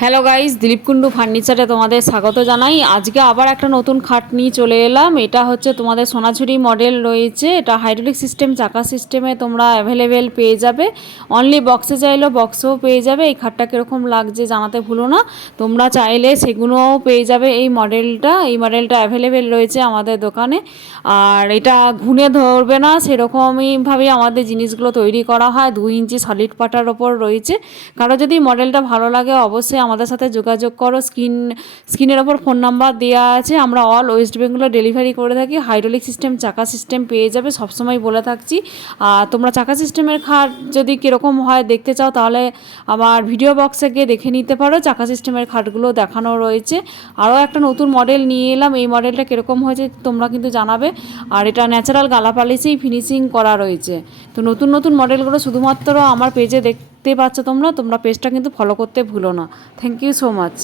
Hello guys, Dilip Kundu ফার্নিচারে তোমাদের স্বাগত জানাই। আজকে আবার একটা নতুন খাট নিয়ে চলে এলাম। এটা হচ্ছে তোমাদের সোনাঝুরি মডেল রয়েছে। এটা হাইড্রোলিক সিস্টেম, চাকা সিস্টেমে তোমরা অ্যাভেলেবেল পেয়ে যাবে। অনলি বক্সে চাইলেও বক্সও পেয়ে যাবে। এই খাটটা কীরকম লাগছে জানাতে ভুলো না। তোমরা চাইলে সেগুলোও পেয়ে যাবে। এই মডেলটা অ্যাভেলেবেল রয়েছে আমাদের দোকানে। আর এটা ঘুণে ধরবে না, সেরকমইভাবে আমাদের জিনিসগুলো তৈরি করা হয়। 2 ইঞ্চি সলিড পাটার ওপর রয়েছে। কারো যদি মডেলটা ভালো লাগে অবশ্যই আমাদের সাথে যোগাযোগ করো। স্ক্রিনের ওপর ফোন নাম্বার দেওয়া আছে। আমরা অল ওয়েস্ট বেঙ্গলে ডেলিভারি করে থাকি। হাইড্রোলিক সিস্টেম, চাকা সিস্টেম পেয়ে যাবে, সবসময় বলে থাকছি। আর তোমরা চাকা সিস্টেমের খাট যদি কীরকম হয় দেখতে চাও তাহলে আমার ভিডিও বক্সে গিয়ে দেখে নিতে পারো। চাকা সিস্টেমের খাটগুলো দেখানো রয়েছে। আরও একটা নতুন মডেল নিয়ে এলাম। এই মডেলটা কীরকম হয়েছে তোমরা কিন্তু জানাবে। আর এটা ন্যাচারাল গালা পালিশেই ফিনিশিং করা রয়েছে। তো নতুন নতুন মডেলগুলো শুধুমাত্র আমার পেজে দেখতে পাচ্ছ তোমরা পেজটা কিন্তু ফলো করতে ভুলো না। Thank you so much.